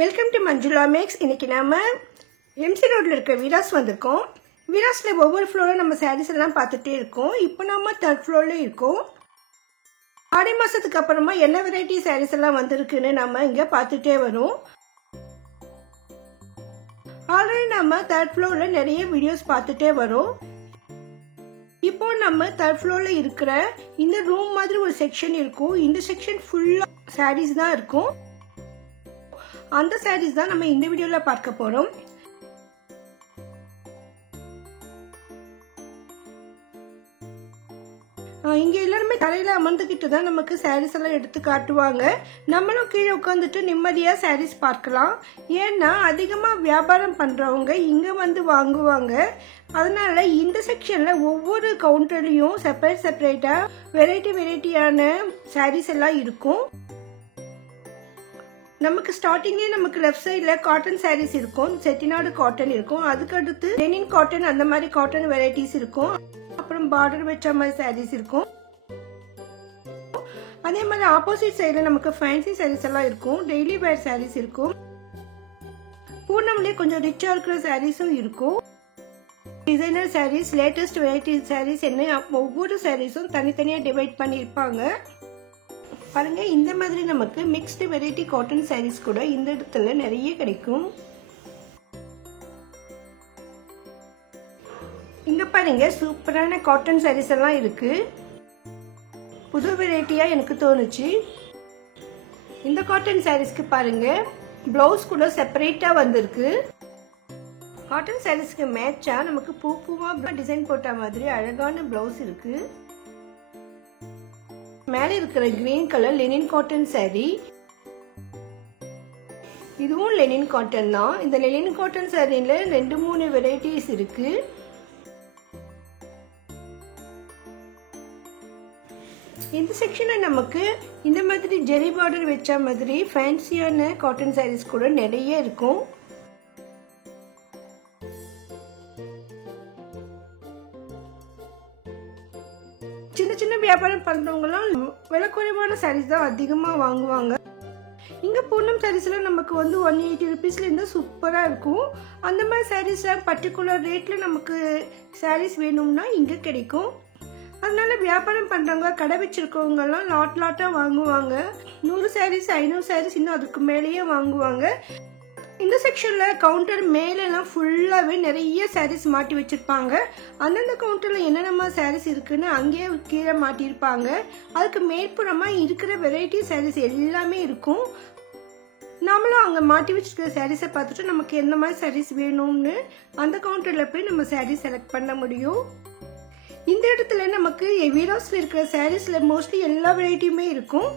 Welcome to Manjula maths. இன்னைக்கு நாம MC ரோட்ல இருக்க வீராஸ் வந்திருக்கோம். வீராஸ்ல ஒவ்வொரு ஃப்ளோரும் நம்ம சாரீஸ் எல்லாம் பார்த்துட்டே இருக்கோம். இப்போ நம்ம 3rd ஃப்ளோர்ல இருக்கோம். ஆடி மாசத்துக்கு அப்புறமா என்ன வெரைட்டி சாரீஸ் எல்லாம் வந்திருக்குன்னு நம்ம இங்க பார்த்துட்டே வரோம். ஆல்ரெடி நம்ம 3rd ஃப்ளோர்ல நிறைய வீடியோஸ் பார்த்துட்டே வரோம். இப்போ நம்ம 3rd ஃப்ளோர்ல இருக்கிற இந்த ரூம் மாதிரி ஒரு செக்ஷன் இருக்கும். இந்த செக்ஷன் ஃபுல்லா சாரீஸ் தான் இருக்கும். அந்த சாரீஸ் தான் நம்ம இந்த வீடியோல பார்க்க போறோம். இங்க எல்லாருமே தலையில அமர்ந்துகிட்டு தான் நமக்கு சாரீஸ் எல்லாம் எடுத்து காட்டுவாங்க. நம்மளும் கீழே உட்காந்துட்டு நிம்மதியா சாரீஸ் பார்க்கலாம். ஏன்னா அதிகமா வியாபாரம் பண்றவங்க இங்க வந்து வாங்குவாங்க. அதனால இந்த செக்ஷன்ல ஒவ்வொரு கவுண்டர்லயும் செப்பரேட்டா வெரைட்டியான சாரீஸ் எல்லாம் இருக்கும். நமக்கு ஸ்டார்டிங்லேயே நமக்கு லெஃப்ட் சைடில் காட்டன் சாரீஸ் இருக்கும். செட்டிநாடு காட்டன் இருக்கும். அதுக்கு அடுத்து லெனின் காட்டன், அந்த மாதிரி காட்டன் வெரைட்டிஸ் இருக்கும். அப்புறம் பார்டர் வச்ச மாதிரி சாரீஸ் இருக்கும். அதே மாதிரி ஆப்போசிட் சைடில் நமக்கு ஃபேன்சி சாரீஸ் எல்லாம் இருக்கும். டெய்லி வேர் சாரீஸ் இருக்கும். பூனம்லேயே கொஞ்சம் ரிச்சா இருக்கிற சாரீஸும் இருக்கும். Designer saris, latest variety saris என்ன ஒவ்வொரு சாரீஸும் தனித்தனியா டிவைட் பண்ணியிருப்பாங்க. பாருங்க, இந்த மாதிரி நமக்கு மிக்ஸ்டு வெரைட்டி காட்டன் சாரீஸ் கூட இந்த இடத்துல நிறைய கிடைக்கும். இங்க பாருங்க, சூப்பரான காட்டன் சாரீஸ் எல்லாம் இருக்கு. புது வெரைட்டியா எனக்கு தோணுச்சு. இந்த காட்டன் சாரீஸ்க்கு பாருங்க, பிளவுஸ் கூட செப்பரேட்டா வந்திருக்கு. காட்டன் சாரீஸ்க்கு மேட்சா நமக்கு பூவா டிசைன் போட்ட மாதிரி அழகான பிளவுஸ் இருக்கு. மேல இருக்கிற green colour Lenin cotton sorry. இதுவும் லெனின் காட்டன் தான். இந்த லெனின் காட்டன் சாரியில 2-3 வெரைட்டிஸ் இருக்கு. இந்த செக்ஷன்ல நமக்கு இந்த மாதிரி ஜெரி பார்டர் வச்ச மாதிரி ஃபேன்சியான காட்டன் சாரீஸ் கூட நிறைய இருக்கும். சின்ன வியாபாரம் பண்றவங்கலாம் விலை குறைவான சாரீஸ் தான் அதிகமா வாங்குவாங்க. இங்க பூனம் சாரீஸ்ல நமக்கு வந்து 180 ருபீஸ்ல இருந்து சூப்பரா இருக்கும். அந்த மாதிரி சாரீஸ்ல பர்டிகுலர் ரேட்ல நமக்கு சாரீஸ் வேணும்னா இங்க கிடைக்கும். அதனால வியாபாரம் பண்றவங்க, கடை வச்சிருக்கவங்க எல்லாம் லாட்டா வாங்குவாங்க. 100 சாரீஸ் 500 சாரீஸ் இன்னும் அதுக்கு மேலேயே வாங்குவாங்க. இந்த செக்ஷன்ல கவுண்டர் மேல எல்லாம் ஃபுல்லாவே நிறைய சாரீஸ் மாட்டி வச்சிருப்பாங்க. அந்தந்த கவுண்டர்ல என்னென்ன சாரீஸ் இருக்குன்னு அங்கேயே கீழே மாட்டிருப்பாங்க. அதுக்கு மேற்புறமா இருக்கிற வெரைட்டி சாரீஸ் எல்லாமே இருக்கும். நாமளும் அங்க மாட்டி வச்சிருக்கிற சாரீஸை பார்த்துட்டு நமக்கு எந்த மாதிரி சாரீஸ் வேணும்னு அந்த கவுண்டர்ல போய் நம்ம சாரீஸ் செலக்ட் பண்ண முடியும். இந்த இடத்துல நமக்கு வீராஸ்ல இருக்கிற சாரீஸ்ல மோஸ்ட்லி எல்லா வெரைட்டியுமே இருக்கும்.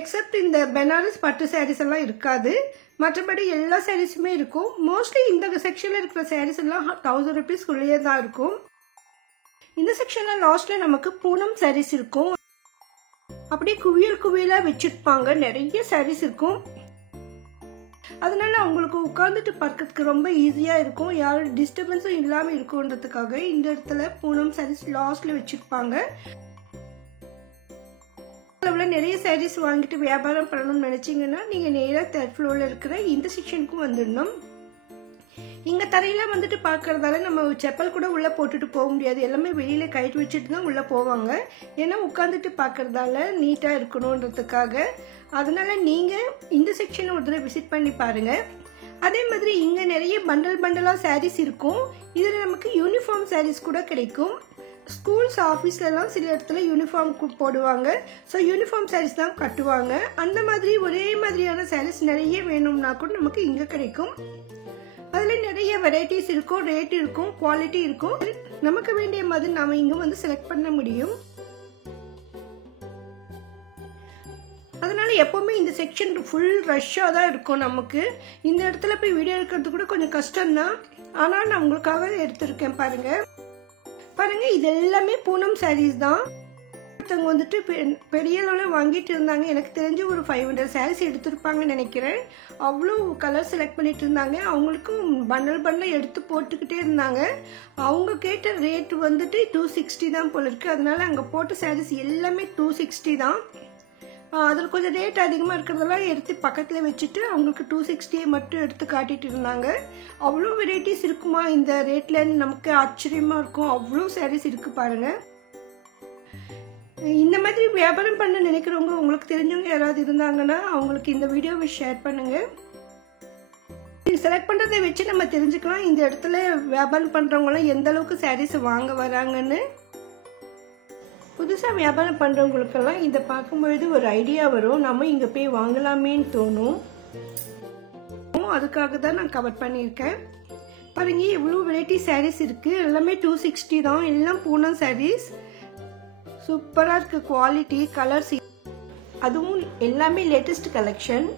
எக்ஸப்ட் இந்த பெனாரஸ் பட்டு சாரீஸ் எல்லாம் இருக்காது. மற்றபடி எல்லா சாரீஸுமே இருக்கும். மோஸ்ட்லி இந்த செக்ஷன்ல இருக்கிற சாரீஸ் எல்லாம் 1000 ருபீஸ்க்குள்ளேயே தான் இருக்கும். இந்த செக்ஷன்ல லாஸ்ட்ல நமக்கு பூனம் சாரீஸ் இருக்கும். அப்படியே குவியலா வச்சிருப்பாங்க. நிறைய சாரீஸ் இருக்கும். அதனால அவங்களுக்கு உட்கார்ந்துட்டு பார்க்கறதுக்கு ரொம்ப ஈஸியா இருக்கும். யாரும் டிஸ்டர்பன்ஸும் இல்லாம இருக்கும்ன்றதுக்காக இந்த இடத்துல பூனம் சாரீஸ் லாஸ்ட்ல வச்சிருப்பாங்க. நிறைய சாரீஸ் வாங்கிட்டு வியாபாரம் பண்ணணும்னு நினைச்சீங்கன்னா நீங்க நேரா 3rd ஃப்ளோர்ல இருக்கிற இந்த செக்ஷனுக்கும் வந்துடணும். இங்க தரையில வந்துட்டு பாக்குறதால நம்ம செப்பல் கூட உள்ள போட்டுட்டு போக முடியாது. எல்லாமே வெளியில கயிட்டு வச்சுட்டு தான் உள்ள போவாங்க. ஏன்னா உட்காந்துட்டு பாக்குறதால நீட்டா இருக்கணும்ன்றதுக்காக. அதனால நீங்க இந்த செக்ஷனை ஒரு தடவை விசிட் பண்ணி பாருங்க. அதே மாதிரி இங்க நிறைய பண்டலா சாரீஸ் இருக்கும். இதுல நமக்கு யூனிஃபார்ம் சாரீஸ் கூட கிடைக்கும். ஸ்கூல்ஸ், ஆஃபீஸ்ல எல்லாம் சில இடத்துல யூனிஃபார்ம் போடுவாங்க. ஸோ யூனிஃபார்ம் சாரீஸ் தான் கட்டுவாங்க. அந்த மாதிரி ஒரே மாதிரியான சாரீஸ் நிறைய வேணும்னா கூட நமக்கு இங்க கிடைக்கும். அதுல நிறைய வெரைட்டிஸ் இருக்கும், ரேட் இருக்கும், குவாலிட்டி இருக்கும். நமக்கு வேண்டிய மாதிரி நாம இங்க வந்து செலக்ட் பண்ண முடியும். அதனால எப்பவுமே இந்த செக்ஷன் ஃபுல் ரஷ்ஷா தான் இருக்கும். நமக்கு இந்த இடத்துல போய் வீடியோ எடுக்கிறது கூட கொஞ்சம் கஷ்டம்தான். ஆனா நான் உங்களுக்காக எடுத்திருக்கேன். பாருங்க, இது எல்லாமே பூனம் சாரீஸ் தான். ஒருத்தவங்க வந்துட்டு பெரிய அளவில் வாங்கிட்டு இருந்தாங்க. எனக்கு தெரிஞ்சு ஒரு 500 சாரீஸ் எடுத்திருப்பாங்கன்னு நினைக்கிறேன். அவ்வளோ கலர் செலக்ட் பண்ணிட்டு இருந்தாங்க. அவங்களுக்கும் பண்டல் எடுத்து போட்டுக்கிட்டே இருந்தாங்க. அவங்க கேட்ட ரேட் வந்துட்டு 260 தான் போல இருக்கு. அதனால அங்கே போட்ட சாரீஸ் எல்லாமே 260 தான். அதில் கொஞ்சம் ரேட் அதிகமாக இருக்கிறதெல்லாம் எடுத்து பக்கத்தில் வச்சுட்டு அவங்களுக்கு 260 மட்டும் எடுத்து காட்டிட்டு இருந்தாங்க. அவ்வளோ வெரைட்டிஸ் இருக்குமா இந்த ரேட்டில், நமக்கு ஆச்சரியமாக இருக்கும். அவ்வளோ சாரீஸ் இருக்குது பாருங்கள். இந்த மாதிரி வியாபாரம் பண்ண நினைக்கிறவங்க, உங்களுக்கு தெரிஞ்சவங்க யாராவது இருந்தாங்கன்னா அவங்களுக்கு இந்த வீடியோவை ஷேர் பண்ணுங்கள். செலக்ட் பண்ணுறதை வச்சு நம்ம தெரிஞ்சுக்கலாம் இந்த இடத்துல வியாபாரம் பண்ணுறவங்களாம் எந்த அளவுக்கு சாரீஸ் வாங்க வராங்கன்னு. புதுசாக வியாபாரம் பண்ணுறவங்களுக்கெல்லாம் இதை பார்க்கும்பொழுது ஒரு ஐடியா வரும், நம்ம இங்கே போய் வாங்கலாமேன்னு தோணும். அதுக்காக தான் நான் கவர் பண்ணியிருக்கேன். பாருங்க எவ்வளோ வெரைட்டி சாரீஸ் இருக்குது. எல்லாமே 260 தான். எல்லாம் பூனம் சாரீஸ். சூப்பராக இருக்குது குவாலிட்டி, கலர்ஸ். அதுவும் எல்லாமே லேட்டஸ்ட் கலெக்ஷன்.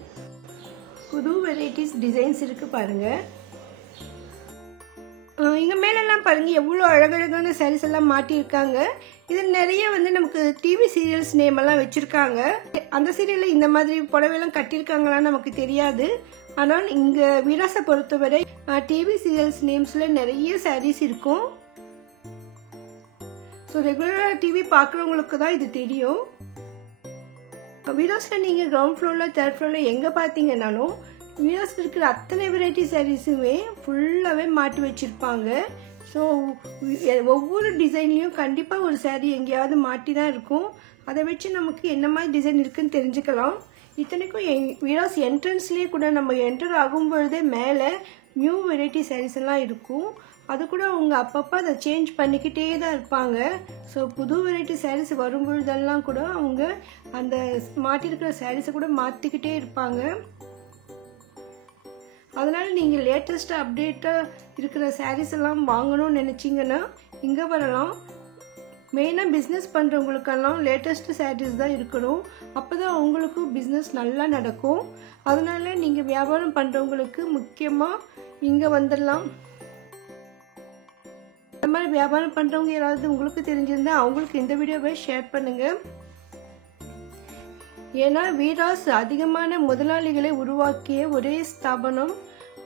புது வெரைட்டிஸ் டிசைன்ஸ் இருக்குது பாருங்கள். இங்கே மேலெல்லாம் பாருங்கள் எவ்வளோ அழகழகான சாரீஸ் எல்லாம் மாட்டியிருக்காங்க. இது நிறைய நமக்கு டிவி சீரியல்ஸ் நேம் எல்லாம் வச்சுருக்காங்க. அந்த சீரியலில் இந்த மாதிரி புடவையெல்லாம் கட்டியிருக்காங்களான்னு நமக்கு தெரியாது. ஆனால் இங்கே வீராஸை பொறுத்தவரை டிவி சீரியல்ஸ் நேம்ஸில் நிறைய சாரீஸ் இருக்கும். ஸோ ரெகுலராக டிவி பார்க்குறவங்களுக்கு தான் இது தெரியும். வீராஸில் நீங்கள் கிரவுண்ட் ஃப்ளோரில் 3rd ஃப்ளோரில் எங்கே பார்த்தீங்கன்னாலும் வீராஸில் இருக்கிற அத்தனை வெரைட்டி சாரீஸுமே ஃபுல்லாகவே மாட்டி வச்சுருப்பாங்க. ஸோ ஒவ்வொரு டிசைன்லேயும் கண்டிப்பாக ஒரு சாரீ எங்கேயாவது மாட்டி தான் இருக்கும். அதை வச்சு நமக்கு என்ன மாதிரி டிசைன் இருக்குன்னு தெரிஞ்சுக்கலாம். இத்தனைக்கும் வீராஸ் என்ட்ரன்ஸ்லேயே கூட நம்ம என்டர் ஆகும்பொழுதே மேலே நியூ வெரைட்டி சாரீஸ் எல்லாம் இருக்கும். அது கூட அவங்க அப்பப்போ அதை சேஞ்ச் பண்ணிக்கிட்டே தான் இருப்பாங்க. ஸோ புது வெரைட்டி சாரீஸ் வரும்பொழுதெல்லாம் கூட அவங்க அந்த மாட்டிருக்கிற சாரீஸை கூட மாற்றிக்கிட்டே இருப்பாங்க. அதனால் நீங்கள் லேட்டஸ்ட்டாக அப்டேட்டாக இருக்கிற சாரீஸ் எல்லாம் வாங்கணும்னு நினச்சிங்கன்னா இங்கே வரலாம். மெயினாக பிஸ்னஸ் பண்ணுறவங்களுக்கெல்லாம் லேட்டஸ்ட்டு சாரீஸ் தான் இருக்கணும். அப்போ தான் அவங்களுக்கும் பிஸ்னஸ் நல்லா நடக்கும். அதனால் நீங்கள் வியாபாரம் பண்ணுறவங்களுக்கு முக்கியமாக இங்கே வந்துடலாம். இந்த மாதிரி வியாபாரம் பண்ணுறவங்க யாராவது உங்களுக்கு தெரிஞ்சிருந்தா அவங்களுக்கு இந்த வீடியோவை ஷேர் பண்ணுங்கள். ஏன்னா வீராஸ் அதிகமான முதலாளிகளை உருவாக்கிய ஒரே ஸ்தாபனம்.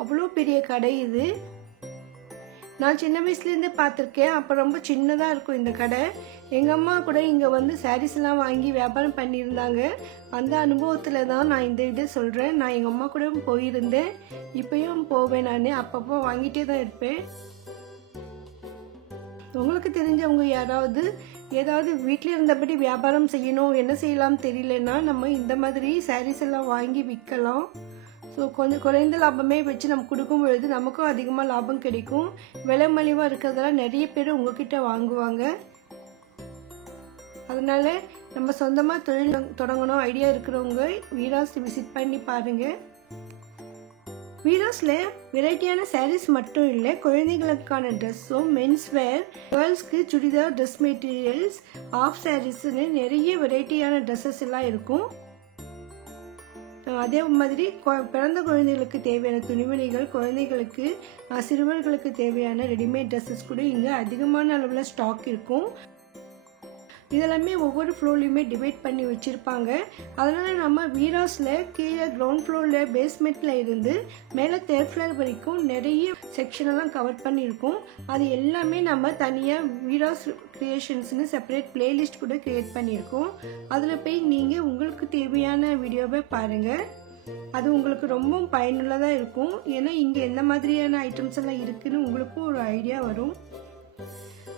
அவ்வளோ பெரிய கடை இது. நான் சின்ன வயசுலேருந்தே பார்த்துருக்கேன். அப்போ ரொம்ப சின்னதாக இருக்கும் இந்த கடை. எங்கள் அம்மா கூட இங்கே சாரீஸ்லாம் வாங்கி வியாபாரம் பண்ணியிருந்தாங்க. அந்த அனுபவத்தில் தான் நான் இந்த இதை சொல்கிறேன். நான் எங்கள் அம்மா கூட போயிருந்தேன். இப்போயும் போவேன். நான் அப்பப்போ வாங்கிட்டே தான் இருப்பேன். உங்களுக்கு தெரிஞ்சவங்க யாராவது ஏதாவது வீட்டில் இருந்தபடி வியாபாரம் செய்யணும், என்ன செய்யலாம் தெரியலன்னா நம்ம இந்த மாதிரி சாரீஸ் எல்லாம் வாங்கி விற்கலாம். ஸோ கொஞ்சம் குறைந்த லாபமே வச்சு நம்ம கொடுக்கும் பொழுது நமக்கும் அதிகமாக லாபம் கிடைக்கும். விலை மலிவாக இருக்கிறதால நிறைய பேர் உங்ககிட்ட வாங்குவாங்க. அதனால நம்ம சொந்தமாக தொழில் தொடங்கணும் ஐடியா இருக்கிறவங்க வீராஸ் விசிட் பண்ணி பாருங்கள். வீராஸில் வெரைட்டியான சாரீஸ் மட்டும் இல்லை, குழந்தைகளுக்கான ட்ரெஸ்ஸும், மென்ஸ் வேர், கேர்ள்ஸ்க்கு சுடிதார், ட்ரெஸ் மெட்டீரியல்ஸ், ஆஃப் சாரீஸ்ன்னு நிறைய வெரைட்டியான ட்ரெஸ்ஸஸ் எல்லாம் இருக்கும். அதே மாதிரி பிறந்த குழந்தைகளுக்கு தேவையான துணிமணிகள், குழந்தைகளுக்கு சிறுவர்களுக்கு தேவையான ரெடிமேட் ட்ரெஸ்ஸஸ் கூட இங்கே அதிகமான அளவில் ஸ்டாக் இருக்கும். இதெல்லாமே ஒவ்வொரு ஃப்ளோர்லையுமே டிவைட் பண்ணி வச்சுருப்பாங்க. அதனால் நம்ம வீராஸில் கீழே கிரவுண்ட் ஃப்ளோரில் பேஸ்மெண்ட்டில் இருந்து மேலே 3rd ஃப்ளோர் வரைக்கும் நிறைய செக்ஷனெல்லாம் கவர் பண்ணியிருக்கோம். அது எல்லாமே நம்ம தனியாக வீராஸ் க்ரியேஷன்ஸ்னு செப்பரேட் பிளேலிஸ்ட் கூட க்ரியேட் பண்ணியிருக்கோம். அதில் போய் நீங்கள் உங்களுக்கு தேவையான வீடியோவை பாருங்கள். அது உங்களுக்கு ரொம்ப பயனுள்ளதாக இருக்கும். ஏன்னா இங்கே எந்த மாதிரியான ஐட்டம்ஸ் எல்லாம் இருக்குதுன்னு உங்களுக்கும் ஒரு ஐடியா வரும்.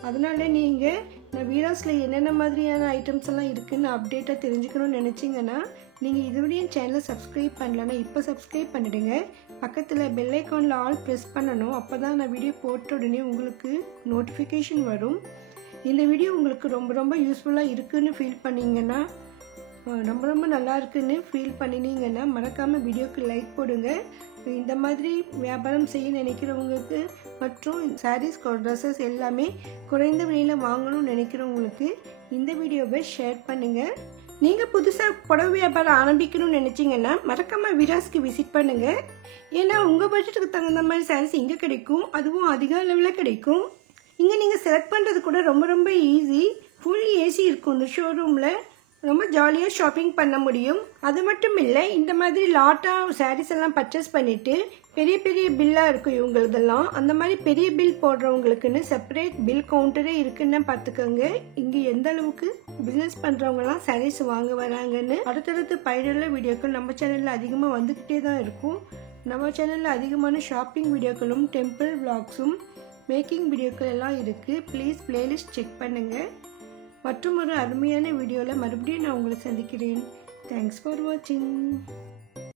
அதனால நீங்கள் நான் வீராஸில் என்னென்ன மாதிரியான ஐட்டம்ஸ் எல்லாம் இருக்குதுன்னு அப்டேட்டாக தெரிஞ்சுக்கணும்னு நினச்சிங்கன்னா நீங்கள் இதுவரையும் சேனலை சப்ஸ்கிரைப் பண்ணலன்னா இப்போ சப்ஸ்கிரைப் பண்ணிவிடுங்க. பக்கத்தில் பெல் ஐக்கானில் ஆல் ப்ரெஸ் பண்ணணும். அப்போ தான் நான் வீடியோ போட்ட உடனே உங்களுக்கு நோட்டிஃபிகேஷன் வரும். இந்த வீடியோ உங்களுக்கு ரொம்ப ரொம்ப யூஸ்ஃபுல்லாக இருக்குதுன்னு ஃபீல் பண்ணிங்கன்னா, ரொம்ப நல்லா இருக்குன்னு ஃபீல் பண்ணினீங்கன்னா மறக்காமல் வீடியோக்கு லைக் போடுங்க. இந்த மாதிரி வியாபாரம் செய்ய நினைக்கிறவங்களுக்கு மற்றும் சாரீஸ், ட்ரெஸ்ஸஸ் எல்லாமே குறைந்த விலையில் வாங்கணும்னு நினைக்கிறவங்களுக்கு இந்த வீடியோவை ஷேர் பண்ணுங்கள். நீங்கள் புதுசாக புடவை வியாபாரம் ஆரம்பிக்கணும்னு நினச்சிங்கன்னா மறக்காமல் வீராஸ்க்கு விசிட் பண்ணுங்கள். ஏன்னா உங்கள் பட்ஜெட்டுக்கு தகுந்த மாதிரி சாரீஸ் இங்கே கிடைக்கும். அதுவும் அதிக அளவில் கிடைக்கும். இங்கே நீங்கள் செலக்ட் பண்ணுறது கூட ரொம்ப ரொம்ப ஈஸி. ஃபுல் ஏசி இருக்கும் இந்த ஷோரூமில். ரொம்ப ஜாலியாக ஷாப்பிங் பண்ண முடியும். அது மட்டும் இல்லை, இந்த மாதிரி லாட்டாக சாரீஸ் எல்லாம் பர்ச்சேஸ் பண்ணிவிட்டு பெரிய பெரிய பில்லாக இருக்கும் இவங்களதெல்லாம். அந்த மாதிரி பெரிய பில் போடுறவங்களுக்குன்னு செப்பரேட் பில் கவுண்டரே இருக்குன்னு பார்த்துக்கோங்க. இங்கே எந்த அளவுக்கு பிஸ்னஸ் பண்ணுறவங்கலாம் சாரீஸ் வாங்க வராங்கன்னு. அடுத்தடுத்து பயனுள்ள வீடியோக்கள் நம்ம சேனலில் அதிகமாக வந்துக்கிட்டே தான் இருக்கும். நம்ம சேனலில் அதிகமான ஷாப்பிங் வீடியோக்களும் டெம்பிள் விளாக்ஸும் மேக்கிங் வீடியோக்கள் எல்லாம் இருக்குது. ப்ளீஸ் பிளேலிஸ்ட் செக் பண்ணுங்கள். மற்றும் ஒரு அருமையான வீடியோவில் மறுபடியும் நான் உங்களை சந்திக்கிறேன். தேங்க்ஸ் ஃபார் வாட்சிங்.